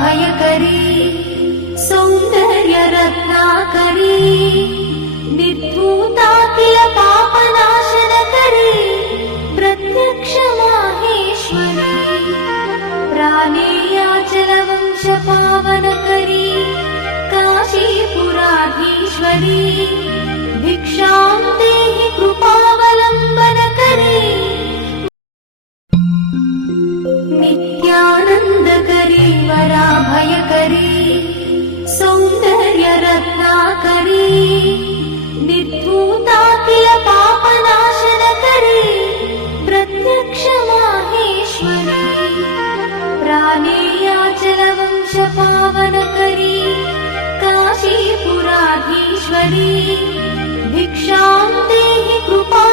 वराभयकरी सौन्दर्यरत्नाकरी निर्धूताखिल पापनाशनकरी प्रत्यक्ष माहेश्वरी प्राणेयाचलवंशपावनकरी काशीपुराधीश्वरी भिक्षां देहि कृपावलम्बनकरी नित्यानन्दकरी वराभयकरी सौन्दर्यरत्नाकरी निर्धूताखिल पापनाशनकरी प्रत्यक्ष माहेश्वरी प्राणेयाचलवंशपावनकरी काशीपुराधीश्वरी भिक्षां देहि कृपा